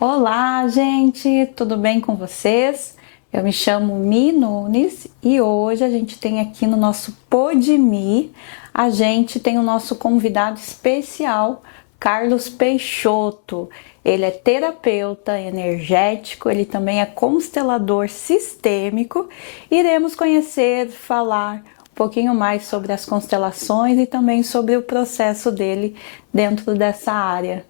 Olá, gente, tudo bem com vocês? Eu me chamo Mi Nunes e hoje a gente tem aqui no nosso Podmi, a gente tem o nosso convidado especial, Carlos Peixoto. Ele é terapeuta energético, ele também é constelador sistêmico. Iremos conhecer, falar um pouquinho mais sobre as constelações e também sobre o processo dele dentro dessa área.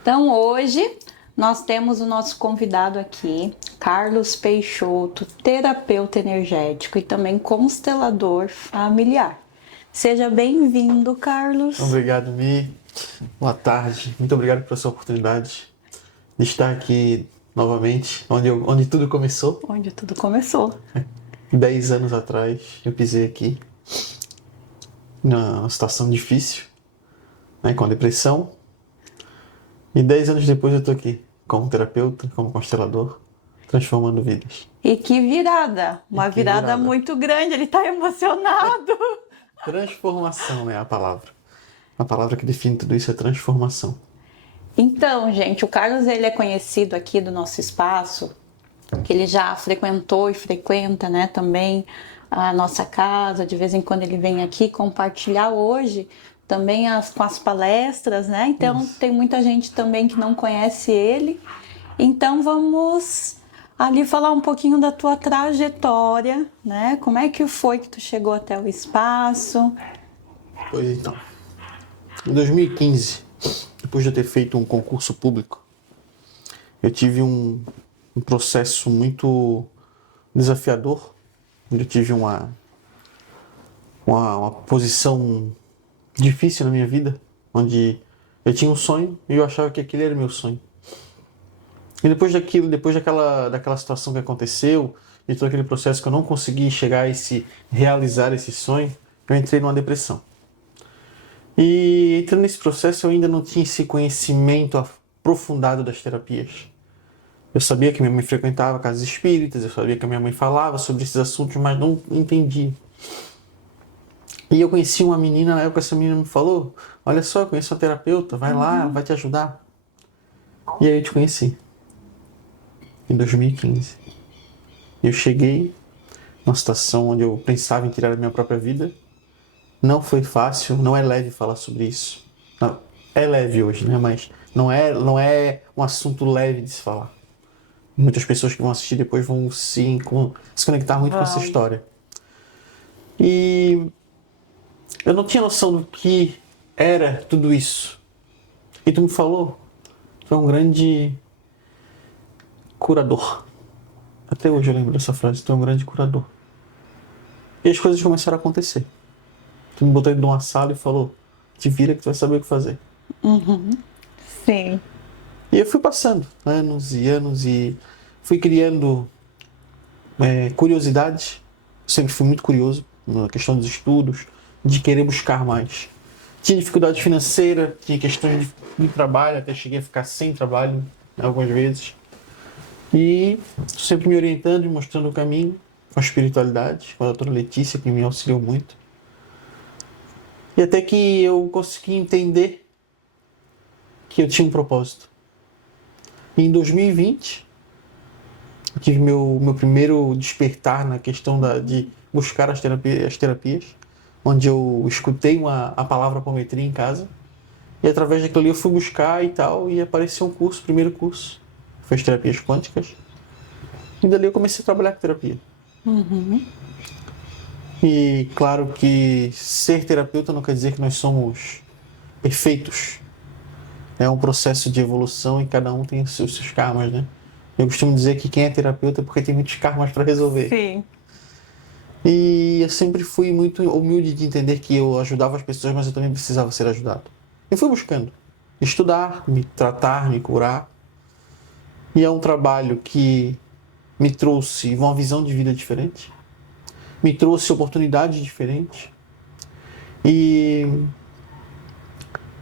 Então hoje nós temos o nosso convidado aqui, Carlos Peixoto, terapeuta energético e também constelador familiar. Seja bem-vindo, Carlos. Obrigado, Mi. Boa tarde. Muito obrigado pela sua oportunidade de estar aqui novamente, onde tudo começou. Onde tudo começou. 10 anos atrás eu pisei aqui, numa situação difícil, né, com depressão. E 10 anos depois eu estou aqui, como terapeuta, como constelador, transformando vidas. E que virada! Uma virada muito grande, ele está emocionado. Transformação é a palavra. A palavra que define tudo isso é transformação. Então, gente, o Carlos ele é conhecido aqui do nosso espaço, que ele já frequentou e frequenta, né, também a nossa casa. De vez em quando ele vem aqui compartilhar hoje também com as palestras, né? Então tem muita gente também que não conhece ele. Então vamos ali falar um pouquinho da tua trajetória, né? Como é que foi que tu chegou até o espaço? Pois então, em 2015, depois de eu ter feito um concurso público, eu tive um processo muito desafiador, onde eu tive uma posição difícil na minha vida, onde eu tinha um sonho e eu achava que aquele era o meu sonho. E depois daquela situação que aconteceu, e todo aquele processo que eu não consegui chegar a realizar esse sonho, eu entrei numa depressão. E entrando nesse processo eu ainda não tinha esse conhecimento aprofundado das terapias. Eu sabia que minha mãe frequentava casas espíritas, eu sabia que a minha mãe falava sobre esses assuntos, mas não entendia. E eu conheci uma menina, na época essa menina me falou, olha só, eu conheço uma terapeuta, vai lá, ela vai te ajudar. E aí eu te conheci, em 2015. Eu cheguei numa situação onde eu pensava em tirar a minha própria vida. Não foi fácil, não é leve falar sobre isso. Não, é leve hoje, né? Mas não é um assunto leve de se falar. Muitas pessoas que vão assistir depois vão se conectar muito com essa história. E eu não tinha noção do que era tudo isso. E tu me falou, tu é um grande curador. Até hoje eu lembro dessa frase, tu é um grande curador. E as coisas começaram a acontecer. Tu me botou dentro de uma sala e falou, te vira que tu vai saber o que fazer. Sim. E eu fui passando anos e anos e fui criando curiosidade. Sempre fui muito curioso na questão dos estudos, de querer buscar mais. Tinha dificuldade financeira, tinha questões de trabalho, até cheguei a ficar sem trabalho algumas vezes. E sempre me orientando e mostrando o caminho com a espiritualidade, com a doutora Letícia, que me auxiliou muito. E até que eu consegui entender que eu tinha um propósito. E em 2020, eu tive meu primeiro despertar na questão de buscar as terapias, onde eu escutei a palavra apometria em casa. E através daquilo ali eu fui buscar e tal, e apareceu um curso, primeiro curso, foi as terapias quânticas. E dali eu comecei a trabalhar com terapia. E claro que ser terapeuta não quer dizer que nós somos perfeitos. É um processo de evolução e cada um tem os seus karmas, né? Eu costumo dizer que quem é terapeuta é porque tem muitos karmas para resolver. Sim. E eu sempre fui muito humilde de entender que eu ajudava as pessoas, mas eu também precisava ser ajudado. Eu fui buscando estudar, me tratar, me curar. E é um trabalho que me trouxe uma visão de vida diferente, me trouxe oportunidades diferentes e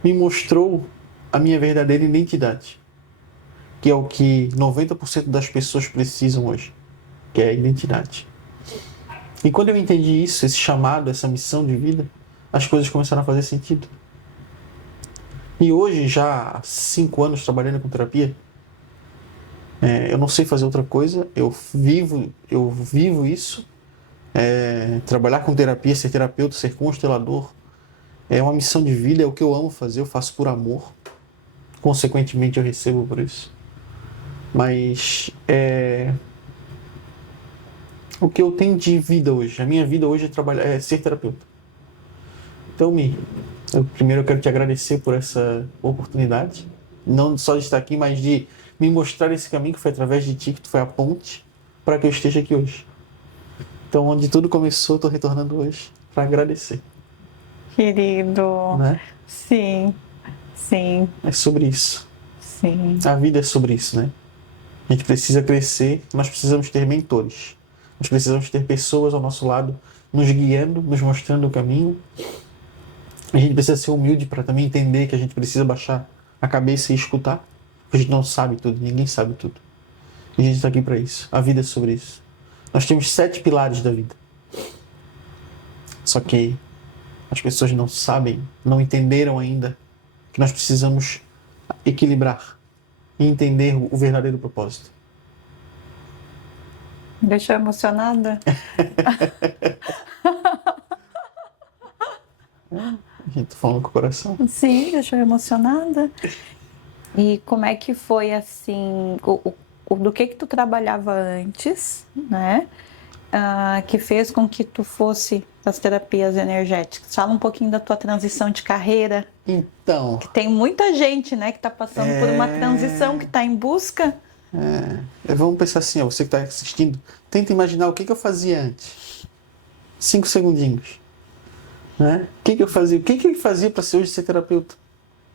me mostrou a minha verdadeira identidade, que é o que 90% das pessoas precisam hoje, que é a identidade. E quando eu entendi isso, esse chamado, essa missão de vida, as coisas começaram a fazer sentido. E hoje, já há 5 anos trabalhando com terapia, Eu não sei fazer outra coisa, eu vivo isso. Trabalhar com terapia, ser terapeuta, ser constelador, é uma missão de vida, é o que eu amo fazer, eu faço por amor. Consequentemente, eu recebo por isso. Mas o que eu tenho de vida hoje, a minha vida hoje é ser terapeuta. Então, primeiro eu quero te agradecer por essa oportunidade, não só de estar aqui, mas de me mostrar esse caminho, que foi através de ti, que tu foi a ponte para que eu esteja aqui hoje. Então, onde tudo começou, estou retornando hoje para agradecer. Querido, Né? sim, sim, É sobre isso. sim. A vida é sobre isso, né? A gente precisa crescer, nós precisamos ter mentores. Nós precisamos ter pessoas ao nosso lado, nos guiando, nos mostrando o caminho. A gente precisa ser humilde para também entender que a gente precisa baixar a cabeça e escutar. Porque a gente não sabe tudo, ninguém sabe tudo. E a gente está aqui para isso. A vida é sobre isso. Nós temos 7 pilares da vida. Só que as pessoas não sabem, não entenderam ainda que nós precisamos equilibrar e entender o verdadeiro propósito. Me deixou emocionada? A gente tá falando com o coração. Sim, deixou emocionada. E como é que foi assim, do que tu trabalhava antes, né? Que fez com que tu fosse das terapias energéticas. Fala um pouquinho da tua transição de carreira. Então, Que tem muita gente, né, que tá passando por uma transição, que tá em busca. vamos pensar assim, ó, você que está assistindo, tenta imaginar o que eu fazia antes. 5 segundinhos. Né? O que eu fazia? O que eu fazia para ser hoje ser terapeuta?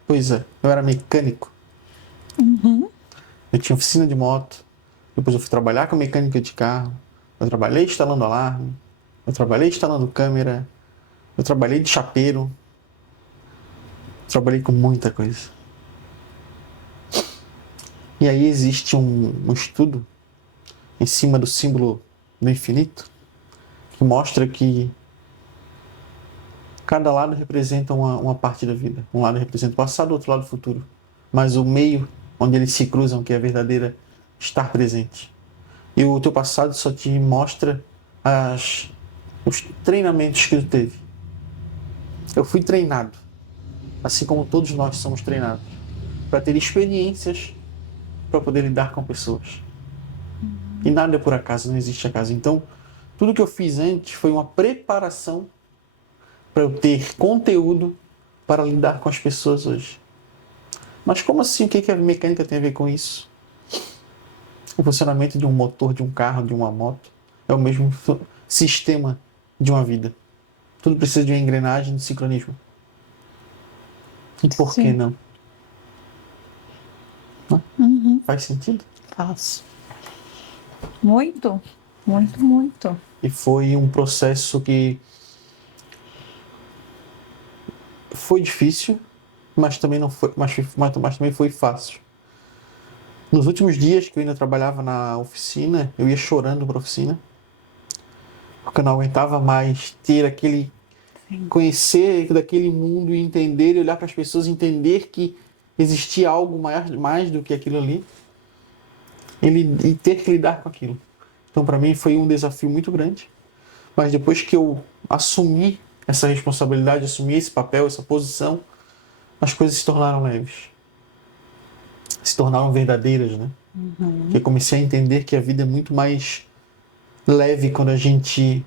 Pois é, eu era mecânico. Eu tinha oficina de moto, depois eu fui trabalhar com mecânica de carro, eu trabalhei instalando alarme, eu trabalhei instalando câmera, eu trabalhei de chapeiro, trabalhei com muita coisa. E aí existe um estudo em cima do símbolo do infinito que mostra que cada lado representa uma parte da vida. Um lado representa o passado, o outro lado o futuro. Mas o meio, onde eles se cruzam, que é a verdadeira, estar presente. E o teu passado só te mostra os treinamentos que tu teve. Eu fui treinado, assim como todos nós somos treinados, para ter experiências para poder lidar com pessoas. E nada é por acaso, não existe acaso. Então, tudo que eu fiz antes foi uma preparação para eu ter conteúdo para lidar com as pessoas hoje. Mas como assim? O que a mecânica tem a ver com isso? O funcionamento de um motor, de um carro, de uma moto, é o mesmo sistema de uma vida. Tudo precisa de uma engrenagem de sincronismo. E por que não? Faz sentido? Faz. Muito, muito, muito. E foi um processo que foi difícil, mas também não foi, mas também foi fácil. Nos últimos dias que eu ainda trabalhava na oficina, eu ia chorando para a oficina, porque eu não aguentava mais ter aquele conhecer daquele mundo e entender, e olhar para as pessoas e entender que existia algo mais do que aquilo ali, e ter que lidar com aquilo. Então, para mim, foi um desafio muito grande. Mas depois que eu assumi essa responsabilidade, assumi esse papel, essa posição, as coisas se tornaram leves. Se tornaram verdadeiras, né? Porque eu comecei a entender que a vida é muito mais leve quando a gente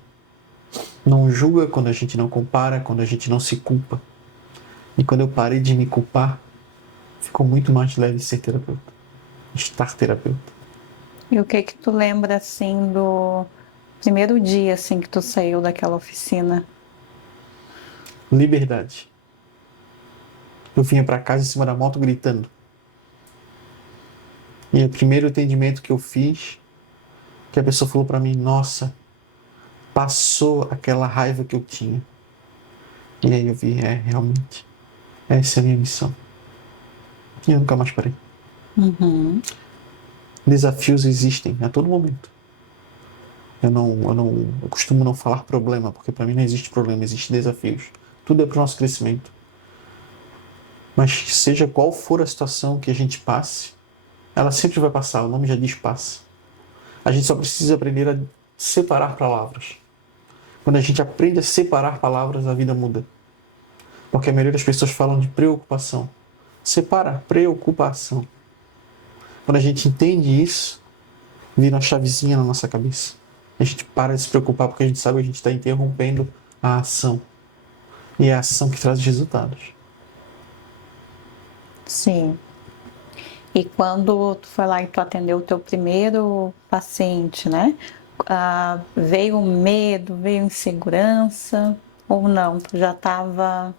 não julga, quando a gente não compara, quando a gente não se culpa. E quando eu parei de me culpar, ficou muito mais leve ser terapeuta. Estar terapeuta. E o que tu lembra, assim, do primeiro dia, assim, que tu saiu daquela oficina? Liberdade. Eu vinha para casa em cima da moto gritando. E o primeiro atendimento que eu fiz, que a pessoa falou para mim, nossa, passou aquela raiva que eu tinha. E aí eu vi, realmente, essa é a minha missão. E eu nunca mais parei. Desafios existem a todo momento. Eu costumo não falar problema, porque para mim não existe problema, existe desafios. Tudo é para o nosso crescimento. Mas seja qual for a situação que a gente passe, ela sempre vai passar, o nome já diz passa. A gente só precisa aprender a separar palavras. Quando a gente aprende a separar palavras, a vida muda. Porque a maioria das pessoas falam de preocupação. Separa preocupação. Quando a gente entende isso, vira uma chavezinha na nossa cabeça. A gente para de se preocupar porque a gente sabe que a gente está interrompendo a ação. E é a ação que traz os resultados. Sim. E quando tu foi lá e tu atendeu o teu primeiro paciente, né? Veio medo, veio insegurança ou não? Tu já estava...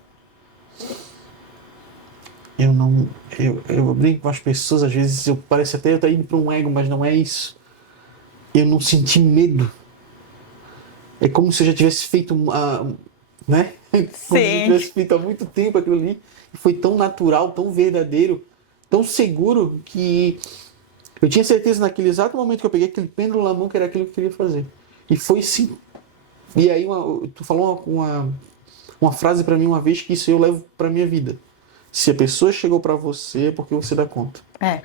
Eu brinco com as pessoas, às vezes parece até eu estar indo para um ego, mas não é isso. Eu não senti medo. É como se eu já tivesse feito, né? Como se eu já tivesse feito há muito tempo aquilo ali. E foi tão natural, tão verdadeiro, tão seguro que eu tinha certeza naquele exato momento que eu peguei aquele pêndulo na mão que era aquilo que eu queria fazer. E foi sim. E aí tu falou uma frase para mim uma vez que isso eu levo para minha vida. Se a pessoa chegou para você é porque você dá conta. É.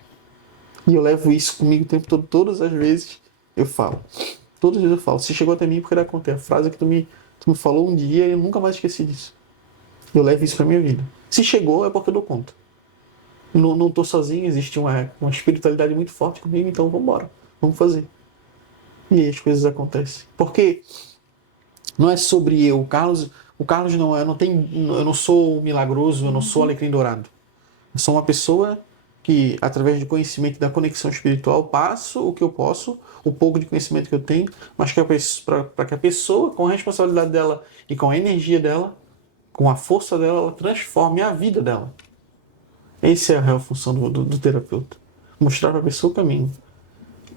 E eu levo isso comigo o tempo todo, todas as vezes eu falo. Todas as vezes eu falo, se chegou até mim porque dá conta. É a frase que tu me falou um dia e eu nunca mais esqueci disso. Eu levo isso pra minha vida. Se chegou é porque eu dou conta. Não tô sozinho, existe uma espiritualidade muito forte comigo, então vamos embora. Vamos fazer. E aí as coisas acontecem. Porque não é sobre eu. O Carlos não é, eu não sou milagroso, eu não sou alecrim dourado. Eu sou uma pessoa que, através do conhecimento e da conexão espiritual, passo o que eu posso, o pouco de conhecimento que eu tenho, mas para que a pessoa, com a responsabilidade dela e com a energia dela, com a força dela, ela transforme a vida dela. Essa é a real função do terapeuta. Mostrar para a pessoa o caminho.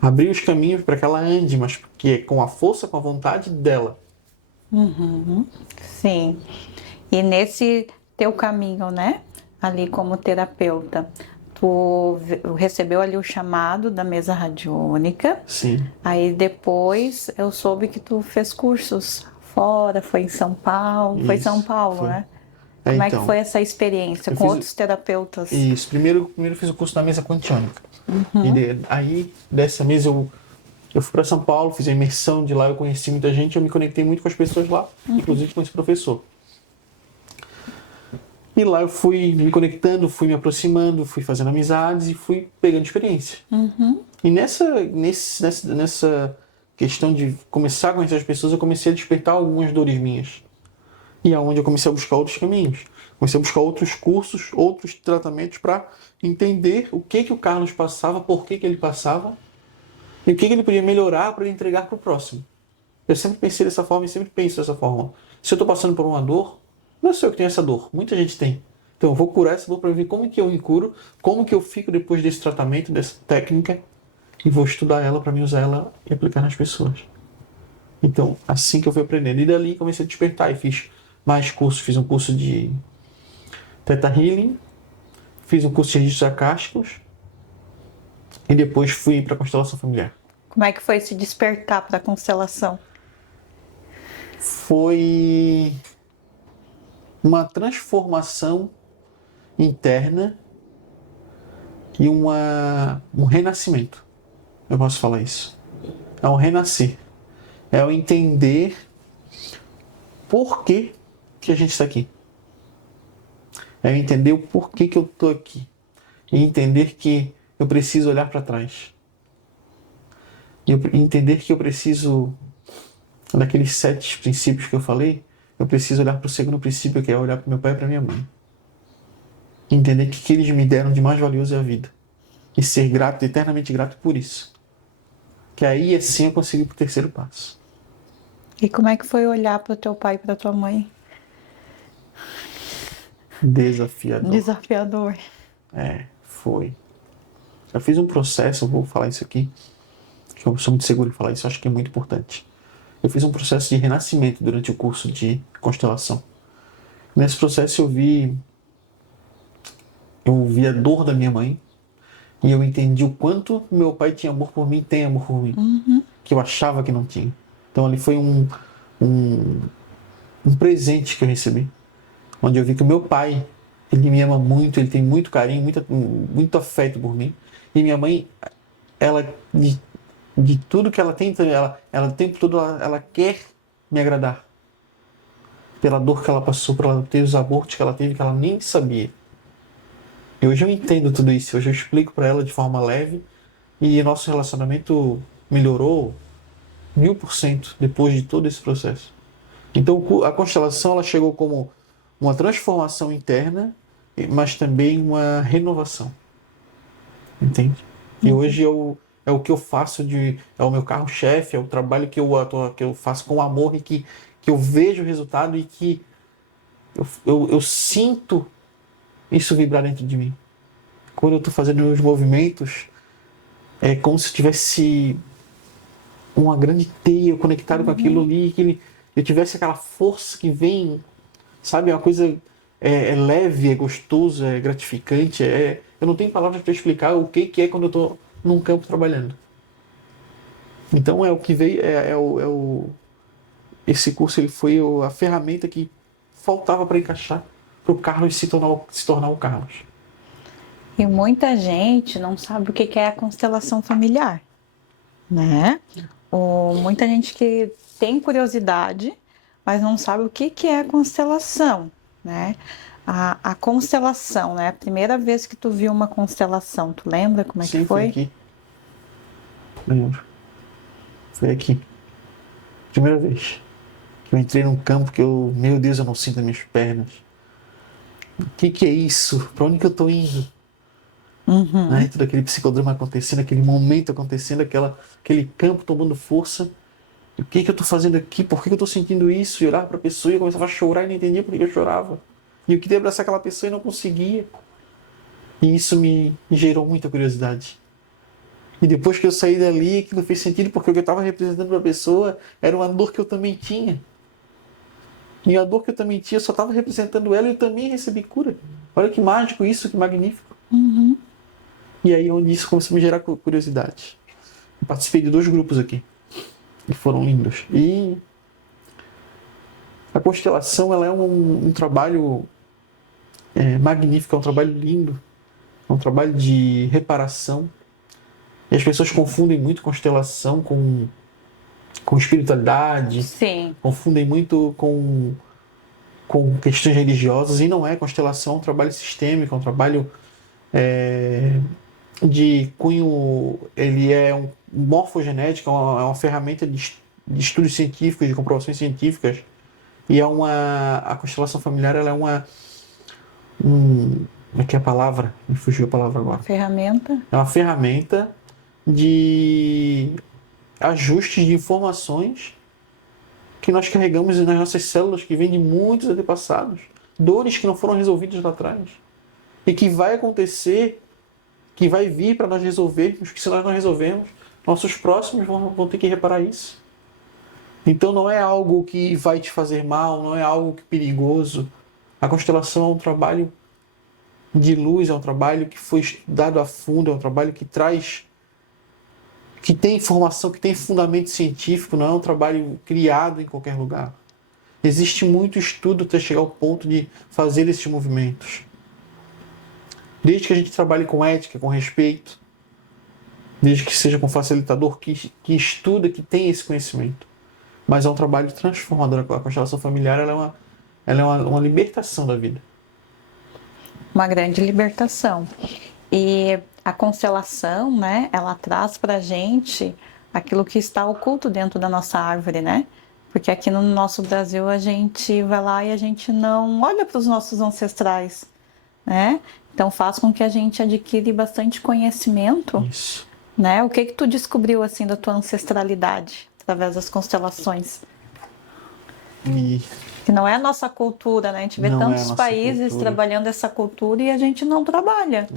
Abrir os caminhos para que ela ande, mas que é com a força, com a vontade dela. Sim. E nesse teu caminho, né? Ali como terapeuta, tu recebeu ali o chamado da mesa radiônica. Sim. Aí depois eu soube que tu fez cursos fora, foi em São Paulo. Foi em São Paulo, foi. né? Como é que foi essa experiência com outros terapeutas? Isso. Primeiro eu fiz o curso na mesa quantiônica. E aí, dessa mesa, eu fui para São Paulo, fiz a imersão de lá, eu conheci muita gente, eu me conectei muito com as pessoas lá, inclusive com esse professor. E lá eu fui me conectando, fui me aproximando, fui fazendo amizades e fui pegando experiência. E nessa questão de começar a conhecer as pessoas, eu comecei a despertar algumas dores minhas. E é onde eu comecei a buscar outros caminhos. Comecei a buscar outros cursos, outros tratamentos para entender o que o Carlos passava, por que ele passava e o que ele podia melhorar para entregar para o próximo. Eu sempre pensei dessa forma e sempre penso dessa forma. Se eu estou passando por uma dor, não sou eu que tenho essa dor, muita gente tem. Então eu vou curar essa dor para ver como que eu me curo, como que eu fico depois desse tratamento, dessa técnica, e vou estudar ela para me usar ela e aplicar nas pessoas. Então, assim que eu fui aprendendo. E dali comecei a despertar e fiz mais cursos. Fiz um curso de Theta Healing, fiz um curso de registros acásticos e depois fui para a constelação familiar. Como é que foi se despertar para a constelação? Foi uma transformação interna e um renascimento. Eu posso falar isso. É um renascer. É o entender por que a gente está aqui. É entender o porquê que eu estou aqui. E entender que eu preciso olhar para trás. E entender que eu preciso, daqueles 7 princípios que eu falei, eu preciso olhar para o segundo princípio, que é olhar para meu pai e para minha mãe. E entender que o que eles me deram de mais valioso é a vida. E ser grato, eternamente grato por isso. Que aí, assim, eu consegui pro terceiro passo. E como é que foi olhar para o teu pai e para tua mãe? Desafiador. Desafiador. Foi. Eu fiz um processo, eu vou falar isso aqui, que eu sou muito seguro em falar isso, acho que é muito importante. Eu fiz um processo de renascimento durante o curso de constelação. Nesse processo eu vi a dor da minha mãe e eu entendi o quanto meu pai tinha amor por mim, tem amor por mim, que eu achava que não tinha. Então ali foi um presente que eu recebi, onde eu vi que o meu pai, ele me ama muito, ele tem muito carinho, muito afeto por mim, E minha mãe, ela, de tudo que ela tenta, ela o tempo todo, ela quer me agradar. Pela dor que ela passou, por ela ter os abortos que ela teve, que ela nem sabia. E hoje eu entendo tudo isso, hoje eu explico para ela de forma leve, e nosso relacionamento melhorou 1000% depois de todo esse processo. Então a constelação, ela chegou como uma transformação interna, mas também uma renovação. Entende? E hoje é o que eu faço, é o meu carro-chefe, é o trabalho que eu faço com amor e que eu vejo o resultado e que eu sinto isso vibrar dentro de mim. Quando eu estou fazendo meus movimentos, é como se tivesse uma grande teia conectada com aquilo ali, que eu tivesse aquela força que vem, sabe? É uma coisa leve, é gostoso, é gratificante. Eu não tenho palavras para explicar o que é quando eu estou num campo trabalhando. Então é o que veio, esse curso ele foi a ferramenta que faltava para encaixar para o Carlos se tornar o Carlos. E muita gente não sabe o que é a constelação familiar, né? Ou muita gente que tem curiosidade, mas não sabe o que é a constelação, né? A constelação, né? A primeira vez que tu viu uma constelação, tu lembra como é Sim, que foi? Foi aqui. Lembro. Foi aqui. Primeira vez. Eu entrei num campo que meu Deus, eu não sinto as minhas pernas. O que é isso? Para onde que eu tô indo? Né? Tudo aquele psicodrama acontecendo, aquele momento acontecendo, aquele campo tomando força. E o que eu tô fazendo aqui? Por que eu tô sentindo isso? E olhar para a pessoa e eu começava a chorar e não entendia por que eu chorava. E eu queria abraçar aquela pessoa e não conseguia. E isso me gerou muita curiosidade. E depois que eu saí dali, aquilo fez sentido porque o que eu estava representando para a pessoa era uma dor que eu também tinha. E a dor que eu também tinha, eu só estava representando ela e eu também recebi cura. Olha que mágico isso, que magnífico. E aí onde isso começou a me gerar curiosidade. Eu participei de 2 grupos aqui. E foram lindos. E a constelação, ela é um trabalho magnífico, é um trabalho lindo. É um trabalho de reparação. E as pessoas confundem muito constelação com espiritualidade. Sim. Confundem muito com questões religiosas. E não é. Constelação é um trabalho sistêmico, é um trabalho de cunho. Ele é um morfogenético, é uma ferramenta de estudos científicos, de comprovações científicas. E a constelação familiar, ela é como é que é a palavra? Me fugiu a palavra agora. Ferramenta. É uma ferramenta de ajustes de informações que nós carregamos nas nossas células, que vêm de muitos antepassados, dores que não foram resolvidas lá atrás, e que vai acontecer, que vai vir para nós resolvermos, que se nós não resolvermos, nossos próximos vão ter que reparar isso. Então não é algo que vai te fazer mal, não é algo que perigoso. A constelação é um trabalho de luz, é um trabalho que foi estudado a fundo, é um trabalho que tem informação, que tem fundamento científico, não é um trabalho criado em qualquer lugar. Existe muito estudo até chegar ao ponto de fazer esses movimentos. Desde que a gente trabalhe com ética, com respeito, desde que seja com facilitador, que estuda, que tem esse conhecimento. Mas é um trabalho transformador. A constelação familiar, ela é uma libertação da vida. Uma grande libertação. E a constelação, né, ela traz pra gente aquilo que está oculto dentro da nossa árvore, né? Porque aqui no nosso Brasil a gente vai lá e a gente não olha para os nossos ancestrais, né? Então faz com que a gente adquire bastante conhecimento. Isso. Né? O que tu descobriu assim da tua ancestralidade através das constelações? Que não é a nossa cultura, né? A gente vê tantos países trabalhando essa cultura e a gente não trabalha.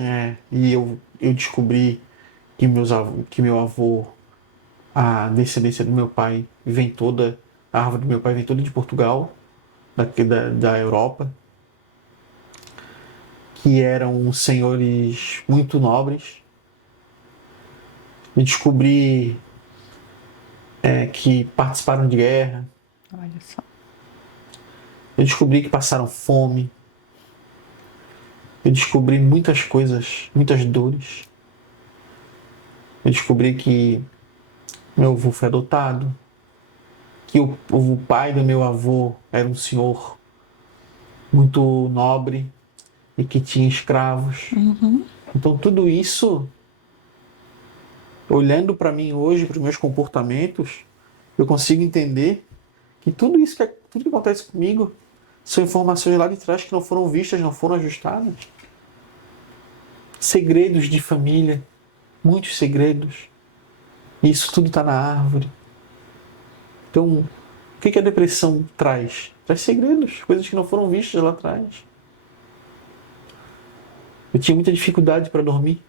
E eu descobri que meu avô, a descendência do meu pai vem toda, a árvore do meu pai vem toda de Portugal, da Europa, que eram senhores muito nobres. Eu descobri que participaram de guerra. Olha só. Eu descobri que passaram fome. Eu descobri muitas coisas, muitas dores. Eu descobri que meu avô foi adotado, que o pai do meu avô era um senhor muito nobre e que tinha escravos. Uhum. Então tudo isso, olhando para mim hoje, para os meus comportamentos, eu consigo entender que tudo que acontece comigo são informações lá de trás que não foram vistas, não foram ajustadas. Segredos de família, muitos segredos. E isso tudo está na árvore. Então, o que a depressão traz? Traz segredos, coisas que não foram vistas lá atrás. Eu tinha muita dificuldade para dormir.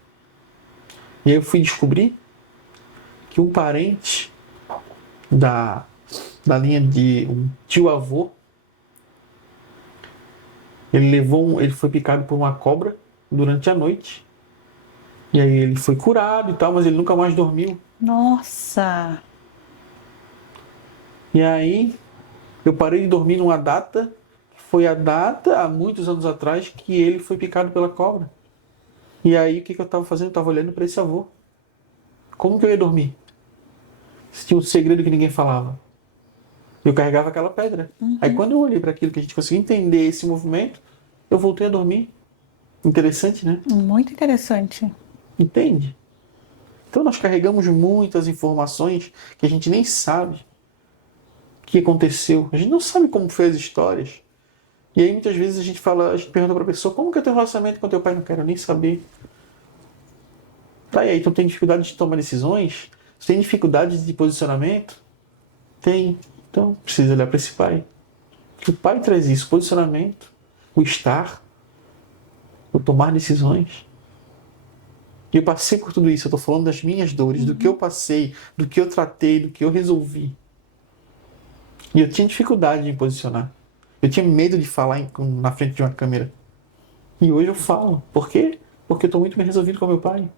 E aí eu fui descobrir que um parente da linha de um tio-avô, ele foi picado por uma cobra durante a noite. E aí ele foi curado e tal, mas ele nunca mais dormiu. Nossa! E aí eu parei de dormir numa data, que foi a data, há muitos anos atrás, que ele foi picado pela cobra. E aí o que eu estava fazendo? Eu estava olhando para esse avô. Como que eu ia dormir? Se tinha um segredo que ninguém falava. Eu carregava aquela pedra. Aí quando eu olhei para aquilo, que a gente conseguiu entender esse movimento, eu voltei a dormir. Interessante, né? Muito interessante. Entende? Então nós carregamos muitas informações que a gente nem sabe o que aconteceu. A gente não sabe como foi as histórias. E aí muitas vezes a gente pergunta para a pessoa, como que é teu relacionamento com teu pai? Não quero nem saber. Tá, e aí, então tem dificuldade de tomar decisões? Tem dificuldade de posicionamento? Tem. Então precisa olhar para esse pai. Que o pai traz isso, posicionamento, o estar, o tomar decisões. E eu passei por tudo isso, eu estou falando das minhas dores, do que eu passei, do que eu tratei, do que eu resolvi. E eu tinha dificuldade de me posicionar. Eu tinha medo de falar na frente de uma câmera. E hoje eu falo. Por quê? Porque eu estou muito bem resolvido com meu pai.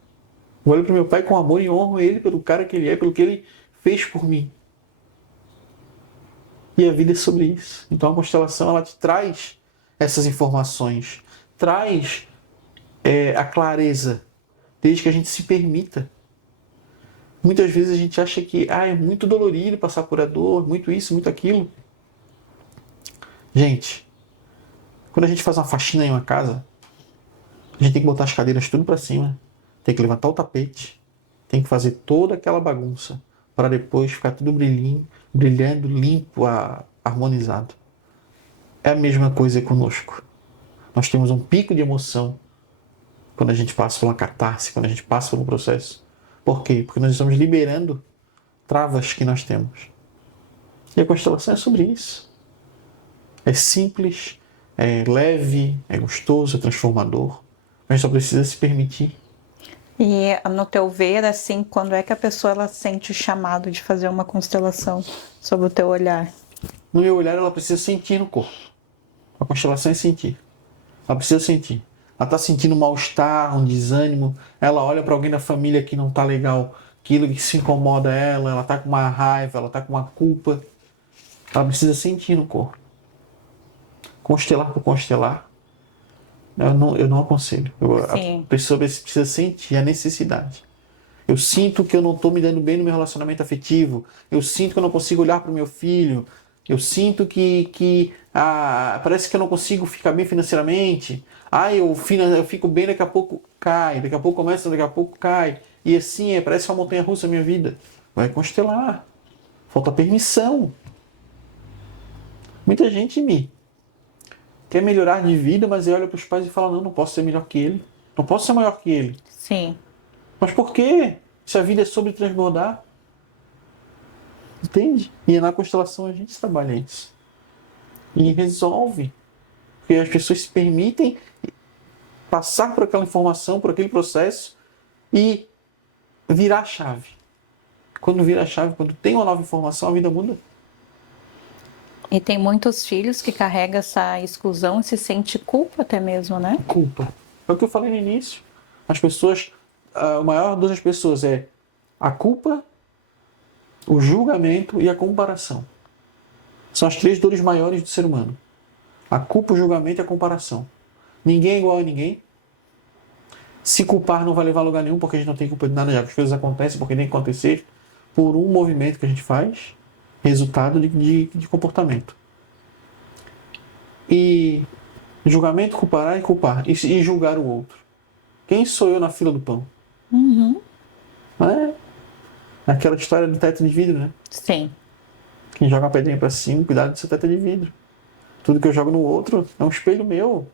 Eu olho para meu pai com amor e honro ele pelo cara que ele é, pelo que ele fez por mim. E a vida é sobre isso. Então a constelação, ela te traz essas informações. Traz a clareza, desde que a gente se permita. Muitas vezes a gente acha que é muito dolorido passar por a dor, muito isso, muito aquilo. Gente, quando a gente faz uma faxina em uma casa, a gente tem que botar as cadeiras tudo para cima, tem que levantar o tapete, tem que fazer toda aquela bagunça para depois ficar tudo brilhando, limpo, harmonizado. É a mesma coisa conosco. Nós temos um pico de emoção quando a gente passa por uma catarse, quando a gente passa por um processo. Por quê? Porque nós estamos liberando travas que nós temos. E a constelação é sobre isso. É simples, é leve, é gostoso, é transformador. Mas só precisa se permitir. E no teu ver, assim, quando é que a pessoa ela sente o chamado de fazer uma constelação sob o teu olhar? No meu olhar, ela precisa sentir no corpo. A constelação é sentir. Ela precisa sentir. Ela está sentindo um mal-estar, um desânimo. Ela olha para alguém da família que não está legal, aquilo que se incomoda ela está com uma raiva, ela está com uma culpa. Ela precisa sentir no corpo. Constelar por constelar, eu não aconselho. A pessoa precisa sentir a necessidade. Eu sinto que eu não estou me dando bem no meu relacionamento afetivo. Eu sinto que eu não consigo olhar para o meu filho. Eu sinto que parece que eu não consigo ficar bem financeiramente. Eu fico bem, daqui a pouco cai. Daqui a pouco começa, daqui a pouco cai. E assim, parece uma montanha-russa a minha vida. Vai constelar. Falta permissão. Muita gente quer melhorar de vida, mas olha para os pais e fala, não posso ser melhor que ele. Não posso ser maior que ele. Sim. Mas por quê? Se a vida é sobre transbordar. Entende? E na constelação a gente trabalha isso. E resolve. Porque as pessoas se permitem passar por aquela informação, por aquele processo e virar a chave. Quando vira a chave, quando tem uma nova informação, a vida muda. E tem muitos filhos que carregam essa exclusão e se sente culpa até mesmo, né? Culpa. É o que eu falei no início. As pessoas, a maior dor das pessoas é a culpa, o julgamento e a comparação. São as 3 dores maiores do ser humano. A culpa, o julgamento e a comparação. Ninguém é igual a ninguém. Se culpar não vai levar a lugar nenhum, porque a gente não tem culpa de nada, já que as coisas acontecem porque tem que acontecer por um movimento que a gente faz, resultado de comportamento. E julgamento, culpará e culpar. E julgar o outro. Quem sou eu na fila do pão? Uhum. Não é? Aquela história do teto de vidro, né? Sim. Quem joga a pedrinha pra cima, cuidado do seu teto de vidro. Tudo que eu jogo no outro é um espelho meu.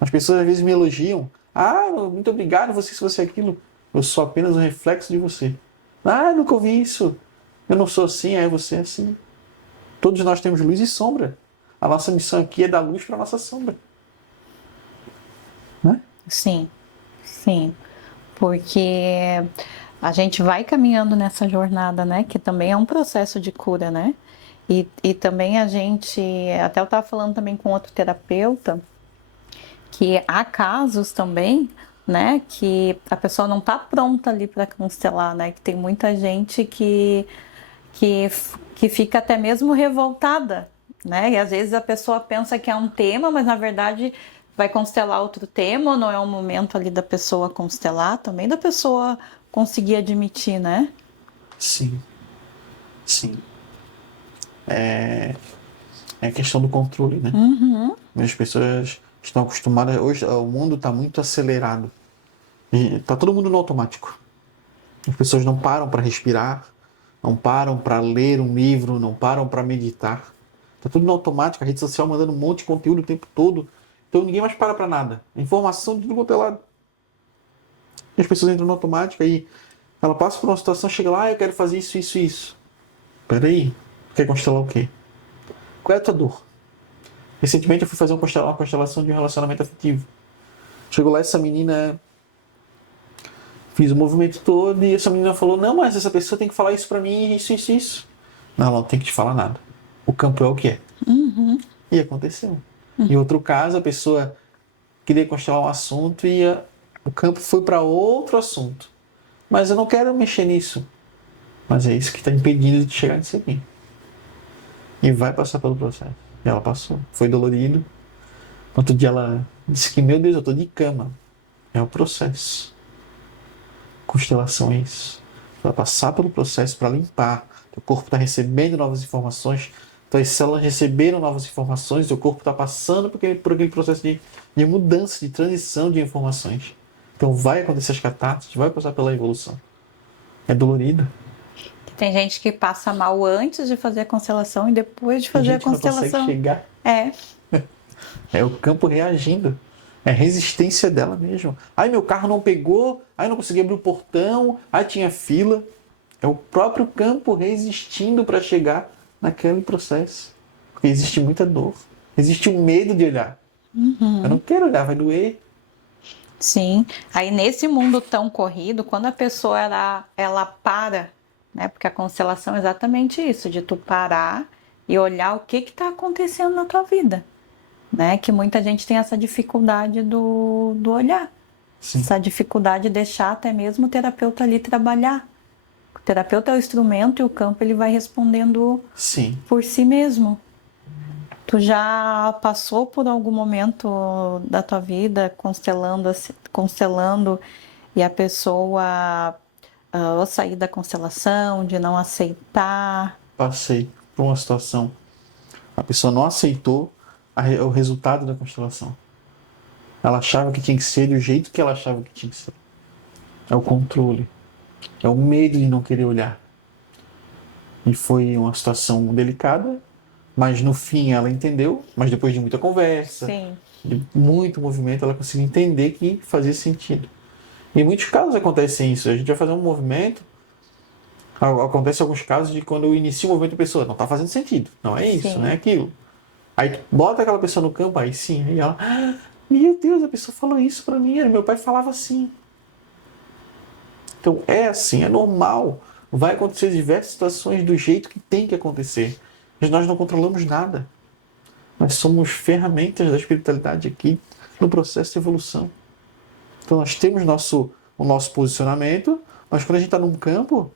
As pessoas às vezes me elogiam. Ah, muito obrigado, você aquilo. Eu sou apenas um reflexo de você. Ah, nunca ouvi isso. Eu não sou assim, você é assim. Todos nós temos luz e sombra. A nossa missão aqui é dar luz para a nossa sombra. Né? Sim, sim. Porque a gente vai caminhando nessa jornada, né? Que também é um processo de cura, né? E também a gente, até eu estava falando também com outro terapeuta, que há casos também, né, que a pessoa não está pronta ali para constelar, né, que tem muita gente que, que fica até mesmo revoltada, né, e às vezes a pessoa pensa que é um tema, mas na verdade vai constelar outro tema, ou não é o momento ali da pessoa constelar, também da pessoa conseguir admitir, né? Sim, sim. É questão do controle, né? Uhum. As pessoas estão acostumadas. Hoje o mundo está muito acelerado. Está todo mundo no automático. As pessoas não param para respirar, não param para ler um livro, não param para meditar. Está tudo no automático. A rede social mandando um monte de conteúdo o tempo todo. Então ninguém mais para nada. Informação de tudo quanto é lado. E as pessoas entram no automático aí. Ela passa por uma situação, chega lá, eu quero fazer isso, isso, isso. Peraí, quer constelar o quê? Qual é a tua dor? Recentemente eu fui fazer uma constelação de um relacionamento afetivo. Chegou lá essa menina, fiz o movimento todo e essa menina falou, não, mas essa pessoa tem que falar isso pra mim, isso, isso, isso. Não, ela não tem que te falar nada. O campo é o que é. Uhum. E aconteceu. Em outro caso, a pessoa queria constelar um assunto e o campo foi para outro assunto. Mas eu não quero mexer nisso. Mas é isso que está impedindo de chegar nisso aqui. E vai passar pelo processo. E ela passou. Foi dolorido. Outro dia ela disse que, meu Deus, eu estou de cama. É o processo. Constelação é isso. Vai passar pelo processo para limpar. O corpo está recebendo novas informações. Então as células receberam novas informações. E o corpo está passando por aquele processo de mudança, de transição de informações. Então vai acontecer as catástrofes, vai passar pela evolução. É dolorido. Tem gente que passa mal antes de fazer a constelação e depois de fazer a constelação. Não consegue chegar. É. É o campo reagindo. É a resistência dela mesmo. Ai, meu carro não pegou. Ai, não consegui abrir o portão. Ai, tinha fila. É o próprio campo resistindo para chegar naquele processo. Porque existe muita dor. Existe um medo de olhar. Eu não quero olhar, vai doer. Sim. Aí nesse mundo tão corrido, quando a pessoa ela para, né? Porque a constelação é exatamente isso, de tu parar e olhar o que está acontecendo na tua vida, né? Que muita gente tem essa dificuldade do olhar. Sim. Essa dificuldade de deixar até mesmo o terapeuta ali trabalhar. O terapeuta é o instrumento e o campo ele vai respondendo Sim. por si mesmo. Tu já passou por algum momento da tua vida constelando e a pessoa ou sair da constelação, de não aceitar? Passei por uma situação. A pessoa não aceitou o resultado da constelação. Ela achava que tinha que ser do jeito que ela achava que tinha que ser. É o controle. É o medo de não querer olhar. E foi uma situação delicada, mas no fim ela entendeu, mas depois de muita conversa, Sim. de muito movimento, ela conseguiu entender que fazia sentido. Em muitos casos acontece isso. A gente vai fazer um movimento, acontece alguns casos de quando eu inicio o movimento, a pessoa não está fazendo sentido. Não é isso, Sim. não é aquilo. Aí tu bota aquela pessoa no campo, aí sim, aí ela, meu Deus, a pessoa falou isso pra mim, meu pai falava assim. Então é assim, é normal. Vai acontecer diversas situações do jeito que tem que acontecer. Mas nós não controlamos nada. Nós somos ferramentas da espiritualidade aqui no processo de evolução. Então nós temos o nosso posicionamento, mas quando a gente está num campo,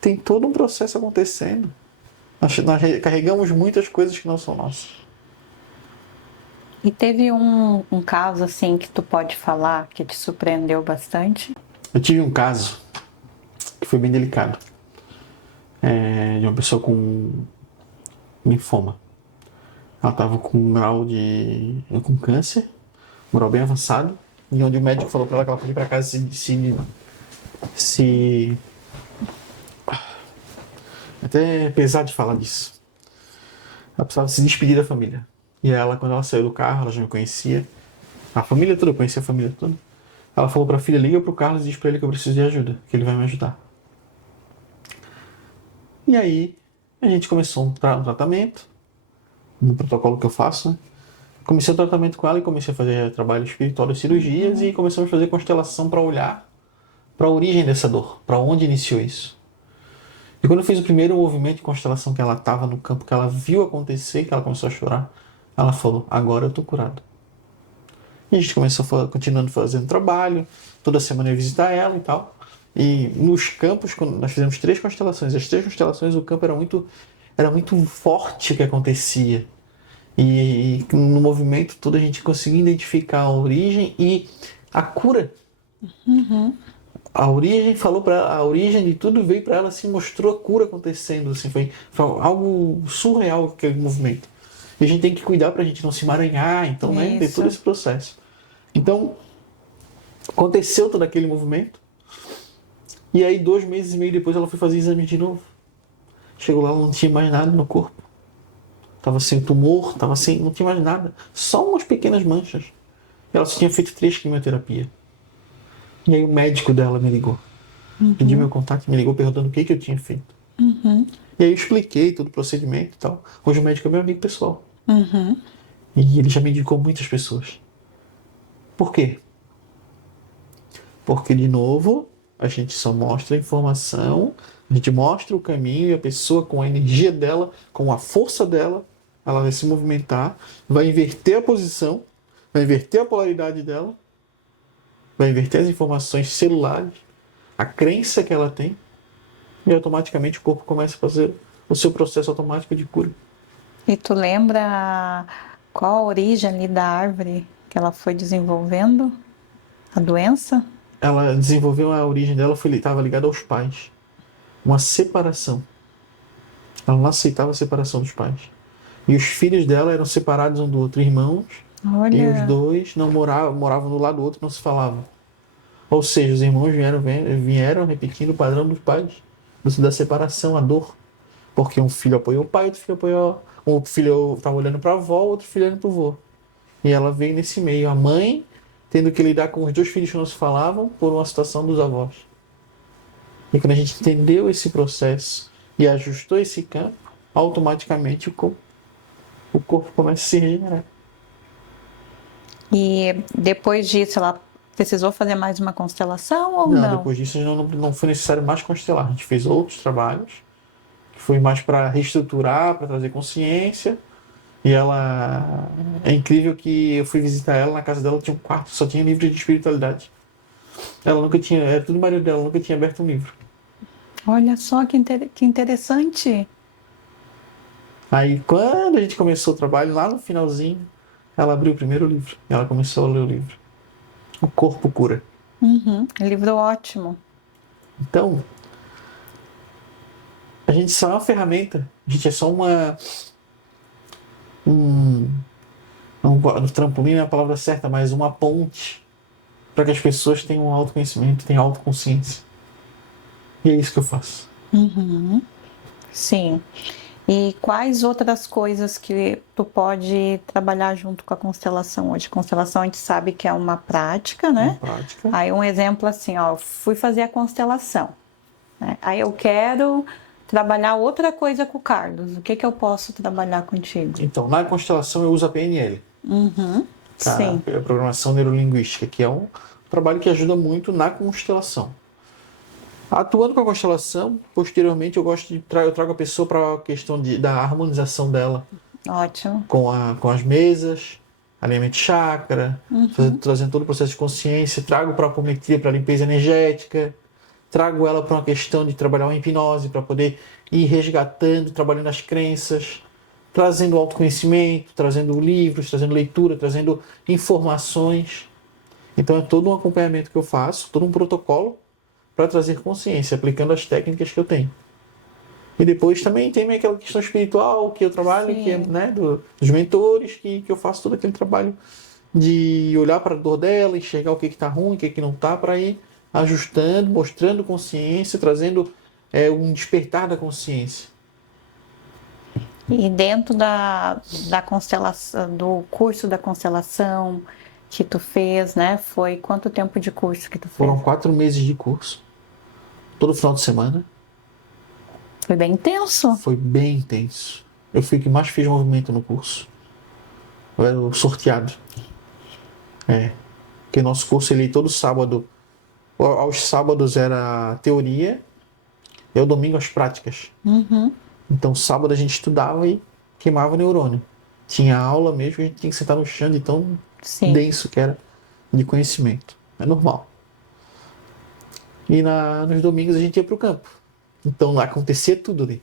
tem todo um processo acontecendo. Nós carregamos muitas coisas que não são nossas. E teve um caso assim que tu pode falar que te surpreendeu bastante? Eu tive um caso que foi bem delicado, de uma pessoa com linfoma. Ela estava com com câncer, um grau bem avançado, e onde o médico falou para ela que ela podia ir para casa se. Até é pesado de falar disso. Ela precisava se despedir da família. E ela, quando ela saiu do carro, ela já me conhecia. A família toda, eu conhecia a família toda. Ela falou pra filha, liga pro Carlos e diz pra ele que eu preciso de ajuda, que ele vai me ajudar. E aí, a gente começou um tratamento, no protocolo que eu faço, né? Comecei o tratamento com ela e comecei a fazer trabalho espiritual das cirurgias e começamos a fazer constelação para olhar para a origem dessa dor, para onde iniciou isso. E quando eu fiz o primeiro movimento de constelação que ela estava no campo, que ela viu acontecer, que ela começou a chorar, ela falou, agora eu tô curado. E a gente começou continuando fazendo trabalho, toda semana eu ia visitar ela e tal. E nos campos, quando nós fizemos 3 constelações, as 3 constelações o campo era muito forte o que acontecia. E no movimento todo a gente conseguia identificar a origem e a cura. A origem a origem de tudo veio para ela, assim, mostrou a cura acontecendo, assim, foi algo surreal aquele movimento. E a gente tem que cuidar pra gente não se emaranhar, então, né, tem todo esse processo. Então, aconteceu todo aquele movimento, e aí 2 meses e meio depois ela foi fazer exame de novo. Chegou lá, ela não tinha mais nada no corpo. Tava sem tumor, não tinha mais nada. Só umas pequenas manchas. Ela só tinha feito 3 quimioterapias. E aí o médico dela me ligou. Pediu meu contato, me ligou perguntando o que eu tinha feito. E aí eu expliquei todo o procedimento e tal. Hoje o médico é meu amigo pessoal. E ele já me indicou muitas pessoas. Por quê? Porque, de novo, a gente só mostra a informação, a gente mostra o caminho e a pessoa com a energia dela, com a força dela, ela vai se movimentar, vai inverter a posição, vai inverter a polaridade dela, vai inverter as informações celulares, a crença que ela tem, e automaticamente o corpo começa a fazer o seu processo automático de cura. E tu lembra qual a origem ali da árvore que ela foi desenvolvendo? A doença? Ela desenvolveu a origem dela, estava ligada aos pais. Uma separação. Ela não aceitava a separação dos pais. E os filhos dela eram separados um do outro, irmãos, Olha. e os dois não moravam do lado do outro, não se falavam. Ou seja, os irmãos vieram repetindo o padrão dos pais, da separação, a dor. Porque um filho apoiou o pai, outro filho apoiou. Um filho estava olhando para a avó, outro filho olhando para o avô. E ela veio nesse meio. A mãe tendo que lidar com os 2 filhos que não se falavam por uma situação dos avós. E quando a gente entendeu esse processo e ajustou esse campo, automaticamente o corpo começa a se regenerar. E depois disso, ela precisou fazer mais uma constelação ou não? Depois disso não foi necessário mais constelar. A gente fez outros trabalhos, que foi mais para reestruturar, para trazer consciência. E ela... É incrível que eu fui visitar ela, na casa dela tinha um quarto, só tinha livro de espiritualidade. Ela nunca tinha... Era tudo marido dela, nunca tinha aberto um livro. Olha só que interessante. Aí, quando a gente começou o trabalho, lá no finalzinho, ela abriu o primeiro livro. E ela começou a ler o livro. O Corpo Cura. Livro ótimo. Então, a gente só é uma ferramenta. A gente é só um trampolim não é a palavra certa, mas uma ponte para que as pessoas tenham um autoconhecimento, tenham autoconsciência. E é isso que eu faço. Sim. E quais outras coisas que tu pode trabalhar junto com a constelação hoje? Constelação a gente sabe que é uma prática, né? Uma prática. Aí um exemplo assim, ó, fui fazer a constelação, né? Aí eu quero trabalhar outra coisa com o Carlos. O que eu posso trabalhar contigo? Então, na constelação eu uso a PNL. Sim. A programação neurolinguística, que é um trabalho que ajuda muito na constelação. Atuando com a constelação, posteriormente eu trago a pessoa para a questão da harmonização dela. Ótimo. Com as mesas, alinhamento de chakra, trazendo todo o processo de consciência, trago para a apometria, para a limpeza energética, trago ela para uma questão de trabalhar uma hipnose, para poder ir resgatando, trabalhando as crenças, trazendo autoconhecimento, trazendo livros, trazendo leitura, trazendo informações. Então é todo um acompanhamento que eu faço, todo um protocolo para trazer consciência, aplicando as técnicas que eu tenho. E depois também tem aquela questão espiritual que eu trabalho, Sim. que é, né, dos mentores, que eu faço todo aquele trabalho de olhar para a dor dela, enxergar o que está ruim, o que não está, para ir ajustando, mostrando consciência, trazendo um despertar da consciência. E dentro da constelação, do curso da constelação que tu fez, né? Foi quanto tempo de curso que tu fez? Foram 4 meses de curso, todo final de semana. Foi bem intenso. Foi bem intenso. Eu fui o que mais fez movimento no curso. Eu era o sorteado. Porque o nosso curso, ele todo sábado, aos sábados era teoria, e ao domingo as práticas. Então sábado a gente estudava e queimava o neurônio. Tinha aula mesmo, a gente tinha que sentar no chão de tão Sim. denso que era de conhecimento. É normal. E nos domingos a gente ia pro campo. Então lá acontecia tudo ali.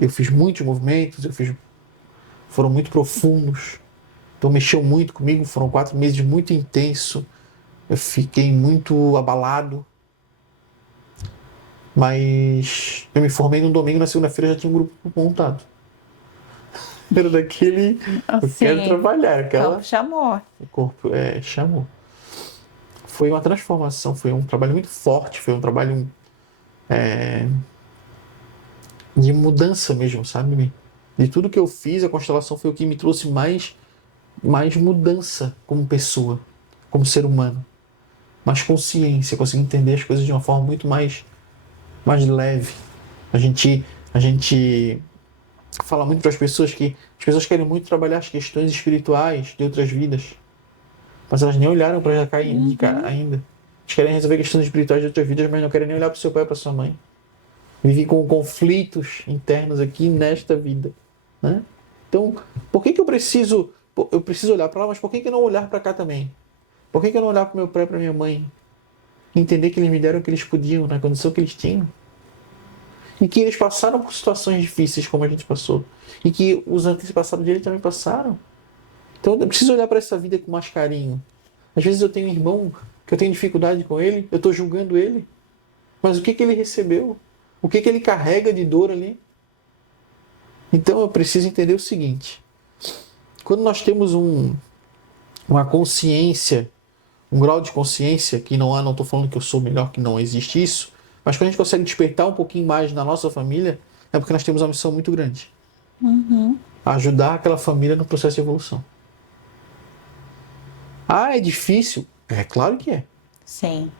Eu fiz muitos movimentos, foram muito profundos. Então mexeu muito comigo, foram 4 meses muito intenso. Eu fiquei muito abalado. Mas eu me formei no domingo, na segunda-feira já tinha um grupo montado. Era daquele, eu quero trabalhar, aquela... Então, chamou. O corpo chamou. Foi uma transformação, foi um trabalho muito forte, foi um trabalho de mudança mesmo, sabe? De tudo que eu fiz, a constelação foi o que me trouxe mais mudança como pessoa, como ser humano. Mais consciência, consegui entender as coisas de uma forma muito mais leve. A gente fala muito para as pessoas que as pessoas querem muito trabalhar as questões espirituais de outras vidas, mas elas nem olharam para cá ainda. Eles querem resolver questões espirituais de outras vidas, mas não querem nem olhar para o seu pai e para sua mãe. Vivem com conflitos internos aqui nesta vida, né? Então, por que eu preciso olhar para lá, mas por que eu não olhar para cá também? Por que eu não olhar para o meu pai e para minha mãe? Entender que eles me deram o que eles podiam, na condição que eles tinham. E que eles passaram por situações difíceis como a gente passou. E que os antepassados dele também passaram. Então eu preciso olhar para essa vida com mais carinho. Às vezes eu tenho um irmão que eu tenho dificuldade com ele, eu estou julgando ele. Mas o que ele recebeu? O que ele carrega de dor ali? Então eu preciso entender o seguinte. Quando nós temos uma consciência, um grau de consciência, que não estou falando que eu sou melhor, que não existe isso, mas quando a gente consegue despertar um pouquinho mais na nossa família, é porque nós temos uma missão muito grande. Ajudar aquela família no processo de evolução. Ah, é difícil? É claro que é. Sim.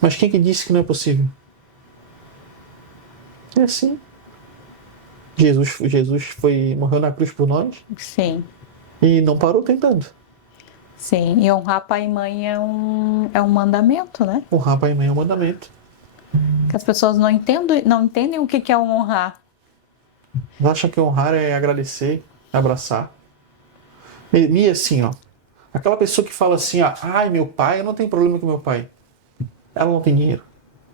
Mas quem que disse que não é possível? É assim. Jesus morreu na cruz por nós. Sim. E não parou tentando. Sim. E honrar pai e mãe é um mandamento, né? Honrar pai e mãe é um mandamento. Que as pessoas não entendem o que é honrar. Acham que honrar é agradecer, abraçar. E assim, ó. Aquela pessoa que fala assim, ó, ai, meu pai, eu não tenho problema com meu pai. Ela não tem dinheiro.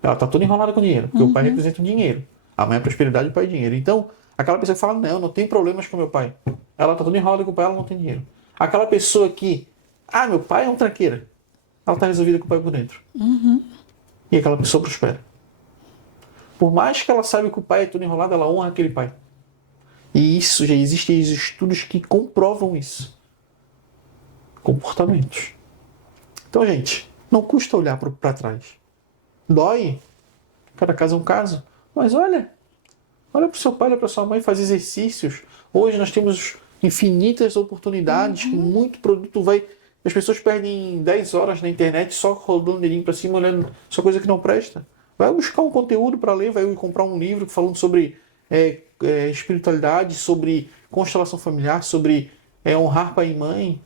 Ela tá toda enrolada com dinheiro, porque o pai representa o dinheiro. A mãe é prosperidade e o pai é dinheiro. Então, aquela pessoa que fala, não tem problemas com meu pai. Ela tá toda enrolada com o pai, ela não tem dinheiro. Aquela pessoa que, meu pai é um tranqueira. Ela tá resolvida com o pai por dentro. E aquela pessoa prospera. Por mais que ela saiba que o pai é todo enrolado, ela honra aquele pai. E isso, já existem estudos que comprovam isso. Comportamentos. Então, gente, não custa olhar para trás. Dói. Cada caso é um caso. Mas olha para o seu pai, olha para sua mãe, faz exercícios. Hoje nós temos infinitas oportunidades, com muito produto as pessoas perdem 10 horas na internet só rodando o dedinho para cima, olhando só coisa que não presta. Vai buscar um conteúdo para ler, vai comprar um livro falando sobre espiritualidade, sobre constelação familiar, sobre honrar pai e mãe.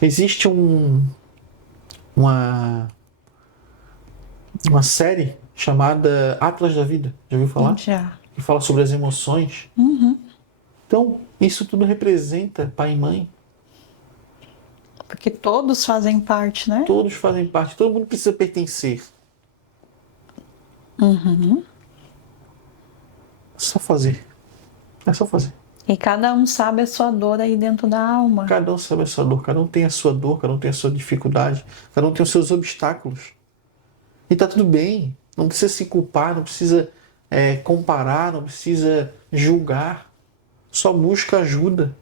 Existe uma série chamada Atlas da Vida. Já ouviu falar? Já. Que fala sobre as emoções. Então, isso tudo representa pai e mãe. Porque todos fazem parte, né? Todos fazem parte. Todo mundo precisa pertencer. É só fazer. É só fazer. E cada um sabe a sua dor aí dentro da alma. Cada um sabe a sua dor, cada um tem a sua dor, cada um tem a sua dificuldade, cada um tem os seus obstáculos. E tá tudo bem, não precisa se culpar, não precisa comparar, não precisa julgar. Só busca ajuda,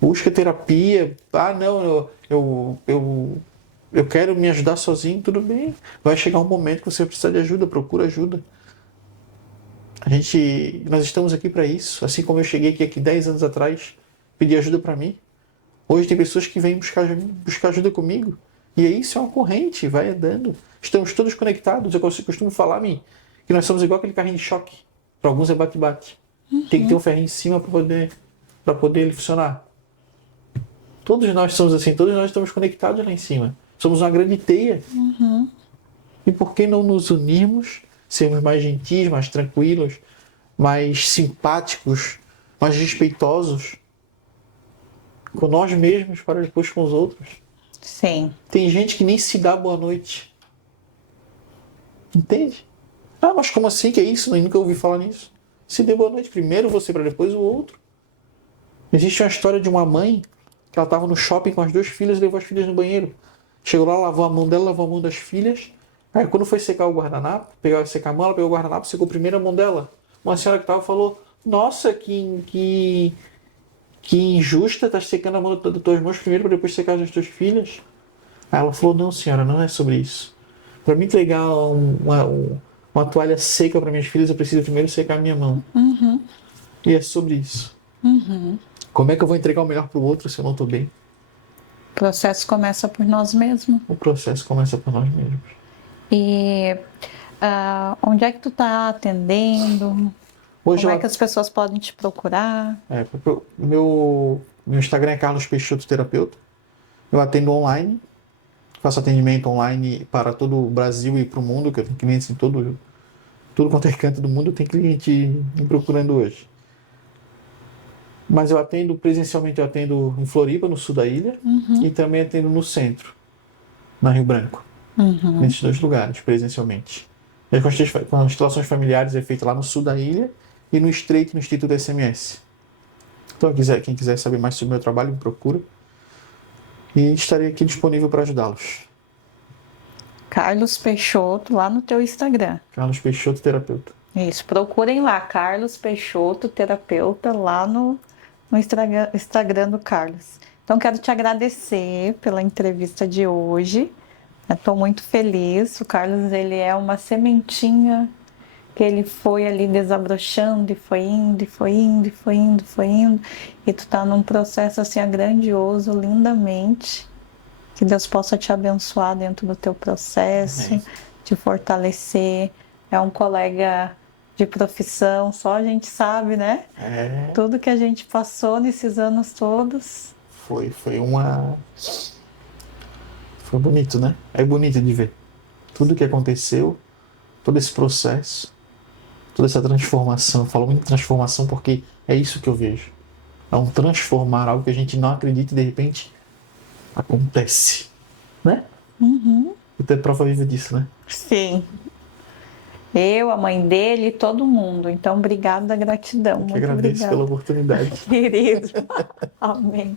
busca terapia. Ah, não, eu quero me ajudar sozinho, tudo bem. Vai chegar um momento que você vai precisar de ajuda, procura ajuda. Nós estamos aqui para isso. Assim como eu cheguei aqui 10 anos atrás, pedi ajuda para mim. Hoje tem pessoas que vêm buscar ajuda comigo. E aí isso é uma corrente, vai andando. Estamos todos conectados. Eu costumo falar, que nós somos igual aquele carrinho de choque. Para alguns é bate-bate. Tem que ter um ferrinho em cima para poder ele funcionar. Todos nós somos assim, todos nós estamos conectados lá em cima. Somos uma grande teia. E por que não nos unirmos, sermos mais gentis, mais tranquilos, mais simpáticos, mais respeitosos com nós mesmos para depois com os outros? Sim. Tem gente que nem se dá boa noite. Entende? Ah, mas como assim? Que é isso? Eu nunca ouvi falar nisso. Se dê boa noite primeiro você para depois o outro. Existe uma história de uma mãe que ela estava no shopping com as 2 filhas e levou as filhas no banheiro. Chegou lá, lavou a mão dela, lavou a mão das filhas. Aí quando foi secar o guardanapo, secar a mão, ela pegou o guardanapo, secou primeiro a mão dela. Uma senhora que estava falou, nossa, que injusta, tá secando a mão das tuas mãos primeiro para depois secar as tuas filhas. Aí ela falou, não senhora, não é sobre isso. Para mim entregar uma toalha seca para minhas filhas, eu preciso primeiro secar a minha mão. E é sobre isso. Como é que eu vou entregar o melhor para o outro se eu não estou bem? O processo começa por nós mesmos. O processo começa por nós mesmos. E onde é que tu tá atendendo? Hoje Como é que as pessoas podem te procurar? Meu Instagram é Carlos Peixoto Terapeuta. Eu atendo online. Faço atendimento online para todo o Brasil e para o mundo, que eu tenho clientes em tudo quanto é canto do mundo, tem cliente me procurando hoje. Mas eu atendo presencialmente, eu atendo em Floripa, no sul da ilha, e também atendo no centro, na Rio Branco. Nesses 2 lugares, presencialmente. E as constelações familiares é feita lá no sul da ilha e no Estreito, no Instituto SMS. Então, quem quiser saber mais sobre o meu trabalho, me procura. E estarei aqui disponível para ajudá-los. Carlos Peixoto, lá no teu Instagram. Carlos Peixoto Terapeuta. Isso, procurem lá, Carlos Peixoto Terapeuta, lá no Instagram do Carlos. Então, quero te agradecer pela entrevista de hoje. Estou muito feliz. O Carlos, ele é uma sementinha que ele foi ali desabrochando e foi indo, e foi indo, e foi indo, foi indo. E tu tá num processo assim grandioso, lindamente. Que Deus possa te abençoar dentro do teu processo, te fortalecer. É um colega de profissão, só a gente sabe, né? Tudo que a gente passou nesses anos todos. Foi bonito, né? É bonito de ver. Tudo que aconteceu, todo esse processo, toda essa transformação. Eu falo muito de transformação porque é isso que eu vejo. É um transformar algo que a gente não acredita e de repente acontece. Né? E tu é prova viva disso, né? Sim. Eu, a mãe dele, todo mundo. Então, obrigada, gratidão. Eu que agradeço pela oportunidade. Querido. Amém.